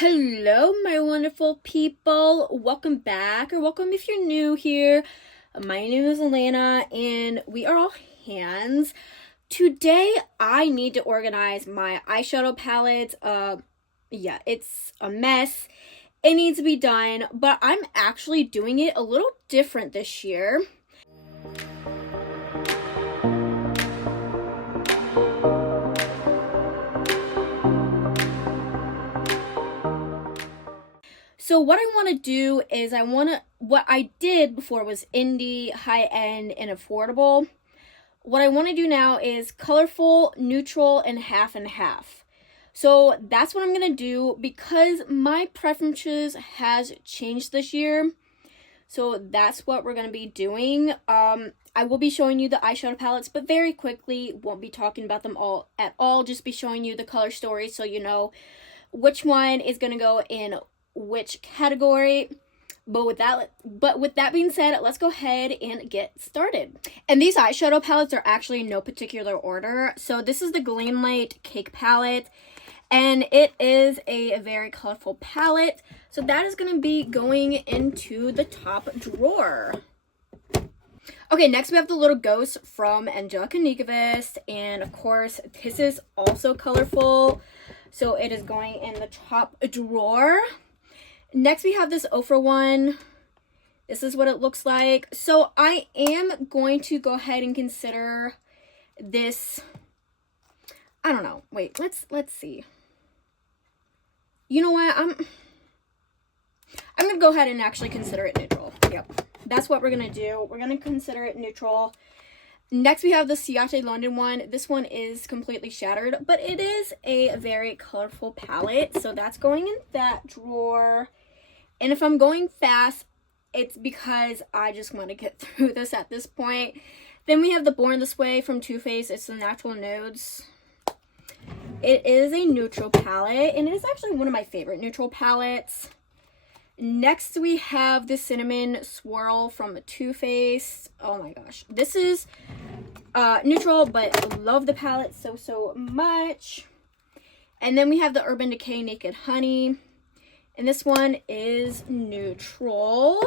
Hello, my wonderful people. Welcome back, or welcome if you're new here. My name is Elena, and we are all hands. Today, I need to organize my eyeshadow palette. Yeah, it's a mess. It needs to be done, but I'm actually doing it a little different this year. So what I want to do is what I did before was indie, high-end, and affordable. What I want to do now is colorful, neutral, and half and half. So that's what I'm going to do because my preferences has changed this year. So that's what we're going to be doing. I will be showing you the eyeshadow palettes, but very quickly, won't be talking about them all at all. Just be showing you the color story so you know which one is going to go in which category. But with that being said, let's go ahead and get started. And these eyeshadow palettes are actually in no particular order. So this is the Gleamlight Cake palette, and it is a very colorful palette. So that is going to be going into the top drawer. Okay, next we have the Little Ghost from Angelica Nikovist, and of course this is also colorful, so it is going in the top drawer. Next, we have this Ofra one. This is what it looks like. So I am going to go ahead and consider this. I don't know. Wait, let's see. You know what? I'm gonna go ahead and actually consider it neutral. Yep, that's what we're gonna do. We're gonna consider it neutral. Next, we have the Ciate London one. This one is completely shattered, but it is a very colorful palette, so that's going in that drawer. And if I'm going fast, it's because I just want to get through this at this point. Then we have the Born This Way from Too Faced. It's the Natural Nudes. It is a neutral palette, and it is actually one of my favorite neutral palettes. Next, we have the Cinnamon Swirl from Too Faced. Oh my gosh. This is neutral, but I love the palette so much. And then we have the Urban Decay Naked Honey. And this one is neutral.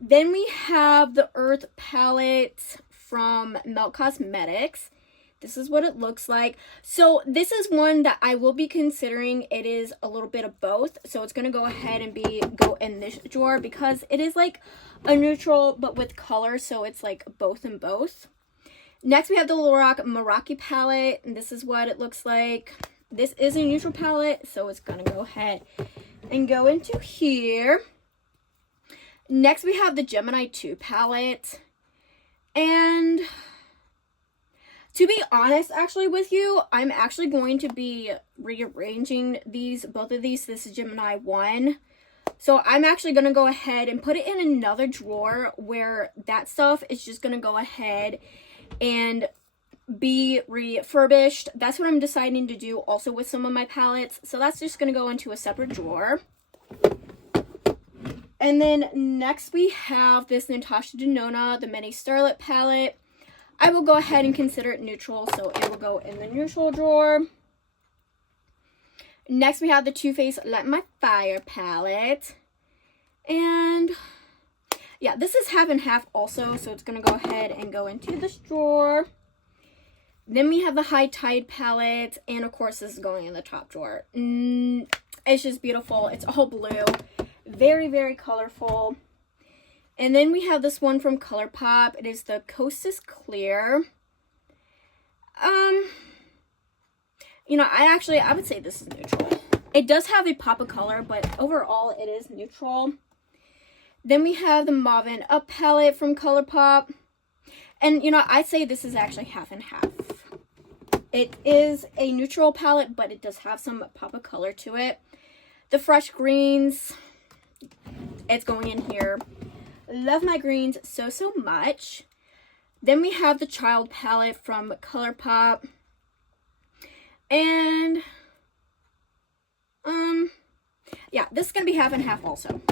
Then we have the Earth palette from Melt Cosmetics. This is what it looks like. So this is one that I will be considering. It is a little bit of both. So it's going to go ahead and go in this drawer because it is like a neutral but with color. So it's like both and both. Next we have the Lorac Meraki palette. And this is what it looks like. This is a neutral palette, so it's going to go ahead and go into here. Next, we have the Gemini 2 palette. And to be honest, actually, with you, I'm actually going to be rearranging both of these. This is Gemini 1. So I'm actually going to go ahead and put it in another drawer where that stuff is just going to go ahead and be refurbished. That's what I'm deciding to do also with some of my palettes. So that's just going to go into a separate drawer. And then next we have this Natasha Denona, the Mini Starlit palette. I will go ahead and consider it neutral, so it will go in the neutral drawer. Next we have the Too Faced Light My Fire palette. And yeah, this is half and half also, so it's going to go ahead and go into this drawer. Then we have the High Tide palette, and of course this is going in the top drawer. It's just beautiful. It's all blue. Very, very colorful. And then we have this one from ColourPop. It is the Coast is Clear. You know, I would say this is neutral. It does have a pop of color, but overall it is neutral. Then we have the Mauve and Up palette from ColourPop. And, you know, I'd say this is actually half and half. It is a neutral palette, but it does have some pop of color to it. The Fresh Greens, it's going in here. Love my greens so much. Then we have the Child palette from ColourPop. And, yeah, this is going to be half and half also.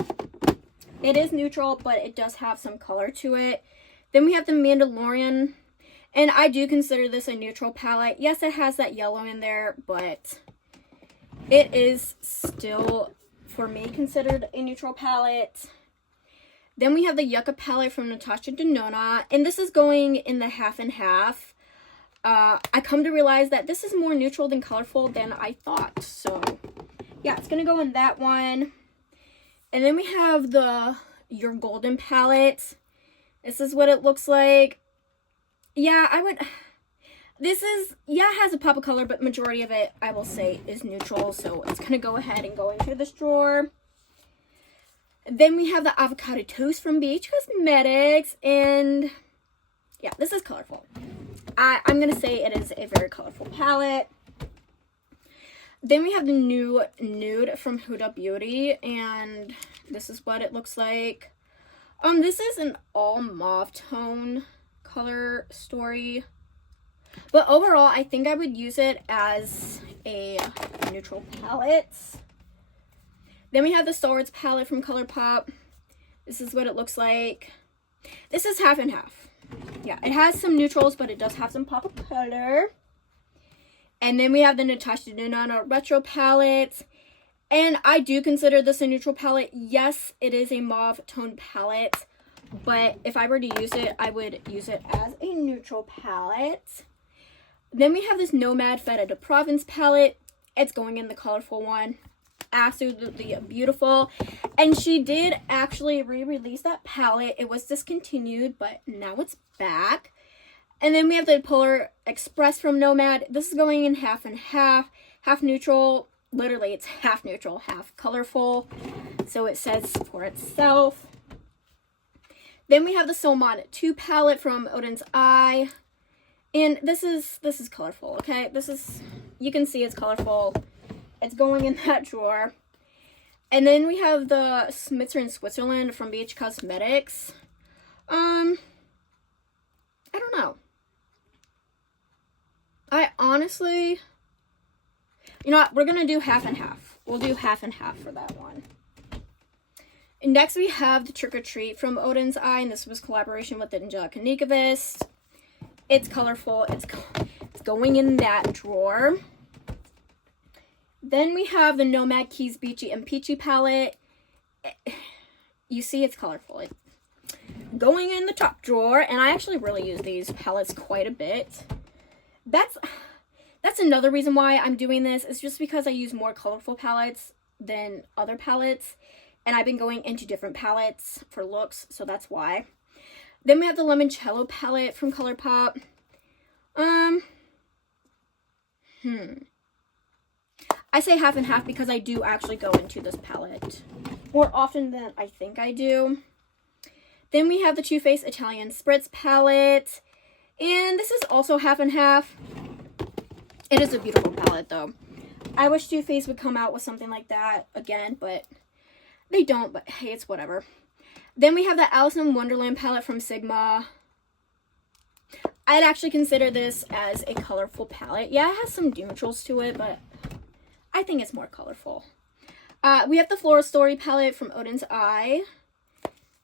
It is neutral, but it does have some color to it. Then we have the Mandalorian, and I do consider this a neutral palette. Yes, it has that yellow in there, but It is still, for me, considered a neutral palette. Then we have the Yucca palette from Natasha Denona, and this is going in the half and half. I come to realize that this is more neutral than colorful than I thought. So, yeah, it's going to go in that one. And then we have the Your Golden palette. This is what it looks like. Yeah, this is, yeah, it has a pop of color, but majority of it, I will say, is neutral. So it's going to go ahead and go into this drawer. Then we have the Avocado Toast from BH Cosmetics. And yeah, this is colorful. I'm going to say it is a very colorful palette. Then we have the new Nude from Huda Beauty. And this is what it looks like. This is an all mauve tone color story. But overall, I think I would use it as a neutral palette. Then we have the Star Wars palette from ColourPop. This is what it looks like. This is half and half. Yeah, it has some neutrals, but it does have some pop of color. And then we have the Natasha Denona Retro palette. And I do consider this a neutral palette. Yes, it is a mauve tone palette. But if I were to use it, I would use it as a neutral palette. Then we have this Nomad Feta de Provence palette. It's going in the colorful one. Absolutely beautiful. And she did actually re-release that palette. It was discontinued, but now it's back. And then we have the Polar Express from Nomad. This is going in half and half. Half neutral. Literally, it's half neutral, half colorful. So it says for itself. Then we have the Soulmon 2 palette from Odin's Eye. And this is colorful, okay? This is, you can see it's colorful. It's going in that drawer. And then we have the Smitzer in Switzerland from BH Cosmetics. I don't know. I honestly, you know what? We're going to do half and half. We'll do half and half for that one. And next we have the Trick or Treat from Odin's Eye. And this was collaboration with the Angelica Nikavist. It's colorful. It's going in that drawer. Then we have the Nomad Keys Beachy and Peachy palette. You see it's colorful. It's going in the top drawer. And I actually really use these palettes quite a bit. That's another reason why I'm doing this. It's just because I use more colorful palettes than other palettes. And I've been going into different palettes for looks. So that's why. Then we have the Limoncello palette from ColourPop. I say half and half because I do actually go into this palette more often than I think I do. Then we have the Too Faced Italian Spritz palette. And this is also half and half. It is a beautiful palette though. I wish Too Faced would come out with something like that again, but they don't, but hey, it's whatever. Then we have the Alice in Wonderland palette from Sigma. I'd actually consider this as a colorful palette. Yeah, it has some neutrals to it, but I think it's more colorful. We have the Flora Story palette from Odin's Eye.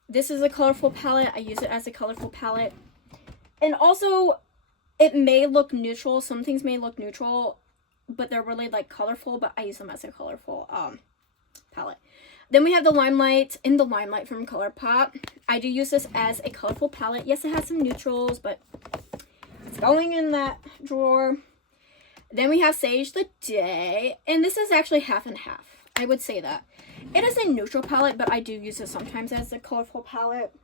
This is a colorful palette. I use it as a colorful palette. And also, it may look neutral. Some things may look neutral, but they're really like colorful, but I use them as a colorful palette. Then we have the Limelight in the Limelight from ColourPop. I do use this as a colorful palette. Yes, it has some neutrals, but it's going in that drawer. Then we have Sage the Day, and this is actually half and half. I would say that. It is a neutral palette, but I do use it sometimes as a colorful palette.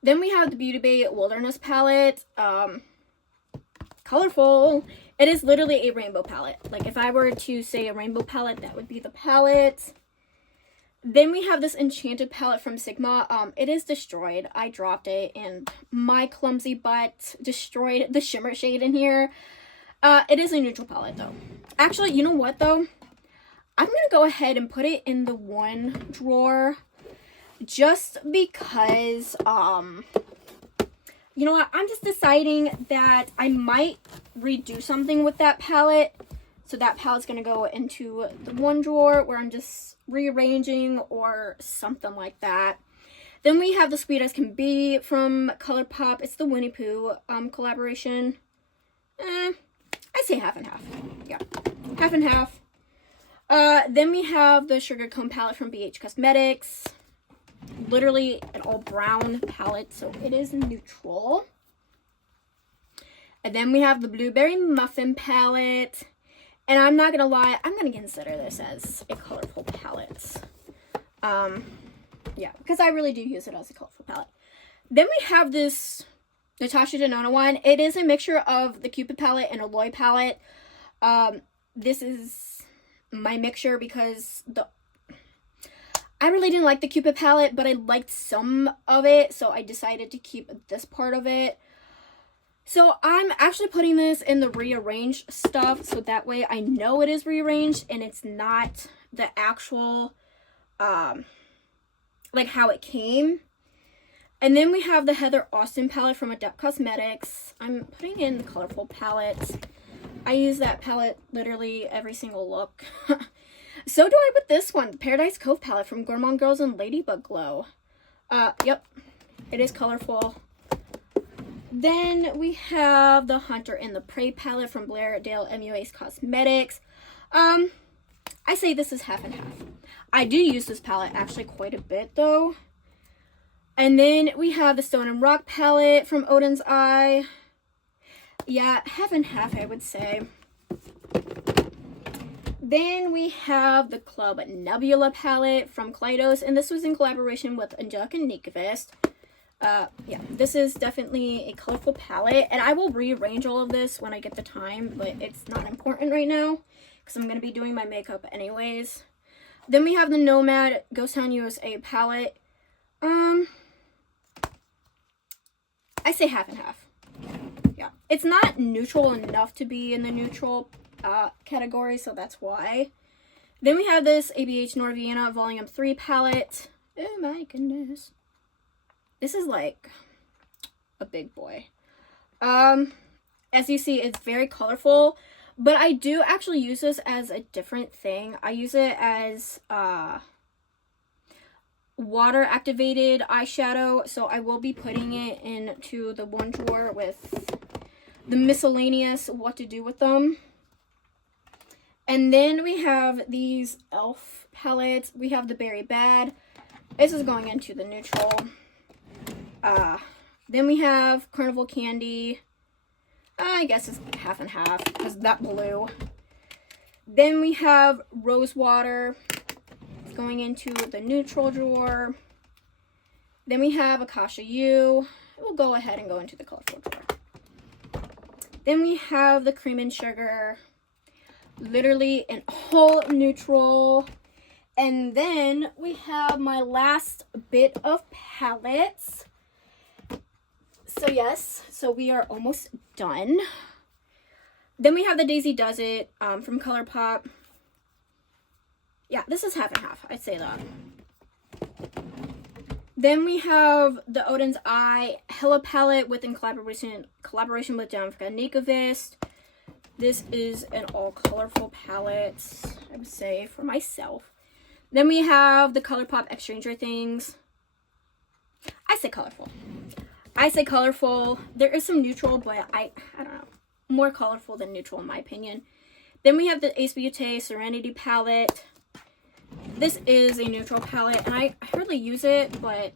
Then we have the Beauty Bay Wilderness palette. Colorful. It is literally a rainbow palette. Like if I were to say a rainbow palette, that would be the palette. Then we have this Enchanted palette from Sigma. It is destroyed. I dropped it and my clumsy butt destroyed the shimmer shade in here. It is a neutral palette though. Actually, you know what though? I'm going to go ahead and put it in the one drawer just because, you know what? I'm just deciding that I might redo something with that palette. So that palette's going to go into the one drawer where I'm just rearranging or something like that. Then we have the Sweet As Can Be from ColourPop. It's the Winnie Pooh collaboration. I say half and half. Yeah, half and half. Then we have the Sugar Cone palette from BH Cosmetics. Literally an all brown palette, so it is neutral. And then we have the Blueberry Muffin palette. And I'm not gonna lie, I'm gonna consider this as a colorful palette. Yeah, because I really do use it as a colorful palette. Then we have this Natasha Denona one. It is a mixture of the Cupid palette and a Loy palette. This is my mixture because I really didn't like the Cupid palette, but I liked some of it, so I decided to keep this part of it. So I'm actually putting this in the rearranged stuff, so that way I know it is rearranged and it's not the actual, like how it came. And then we have the Heather Austin palette from Adept Cosmetics. I'm putting in the colorful palettes. I use that palette literally every single look. So do I with this one, the Paradise Cove palette from Gourmande Girls and Ladybug Glow. Yep, it is colorful. Then we have the Hunter and the Prey palette from Blairdale MUA's Cosmetics. I say this is half and half. I do use this palette actually quite a bit though. And then we have the Stone and Rock palette from Odin's Eye. Yeah, half and half I would say. Then we have the Club Nebula palette from Kaleidos, and this was in collaboration with Angelica Nyquist. Yeah, this is definitely a colorful palette, and I will rearrange all of this when I get the time, but it's not important right now because I'm going to be doing my makeup anyways. Then we have the Nomad Ghost Town USA palette. I say half and half. Yeah, it's not neutral enough to be in the neutral category, so that's why. Then we have this ABH Norviana Volume 3 palette. Oh my goodness. This is like a big boy. As you see, it's very colorful, but I do actually use this as a different thing. I use it as water activated eyeshadow, so I will be putting it into the one drawer with the miscellaneous what to do with them. And then we have these e.l.f. palettes. We have the Berry Bad. This is going into the neutral. Then we have Carnival Candy. I guess it's half and half because that blue. Then we have Rose Water. It's going into the neutral drawer. Then we have Akasha U. We'll go ahead and go into the colorful drawer. Then we have the Cream and Sugar. Literally an all neutral. And then we have my last bit of palettes. So yes, so we are almost done. Then we have the Daisy Does It from ColourPop. Yeah, this is half and half. I'd say that. Then we have the Odin's Eye Hella palette in collaboration with Angelica Nyquist. This is an all colorful palette, I would say, for myself. Then we have the ColourPop X Stranger Things. I say colorful. I say colorful. There is some neutral, but I don't know. More colorful than neutral in my opinion. Then we have the Ace Beauté Serenity palette. This is a neutral palette, and I hardly use it, but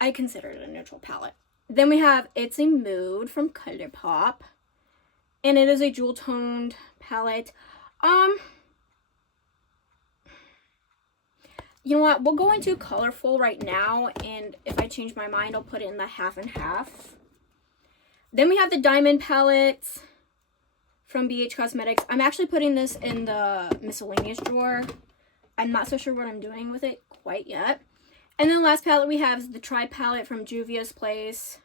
I consider it a neutral palette. Then we have It's a Mood from ColourPop. And it is a jewel toned palette. You know what? We'll go into colorful right now, and if I change my mind, I'll put it in the half and half. Then we have the Diamond palette from BH Cosmetics. I'm actually putting this in the miscellaneous drawer. I'm not so sure what I'm doing with it quite yet. And then the last palette we have is the Tri palette from Juvia's Place.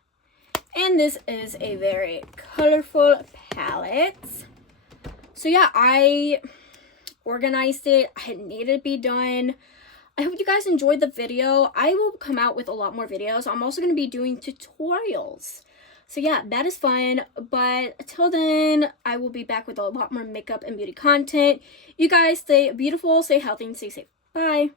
And this is a very colorful palette. So yeah, I organized it. It needed to be done. I hope you guys enjoyed the video. I will come out with a lot more videos. I'm also going to be doing tutorials. So yeah, that is fun. But until then, I will be back with a lot more makeup and beauty content. You guys stay beautiful, stay healthy, and stay safe. Bye.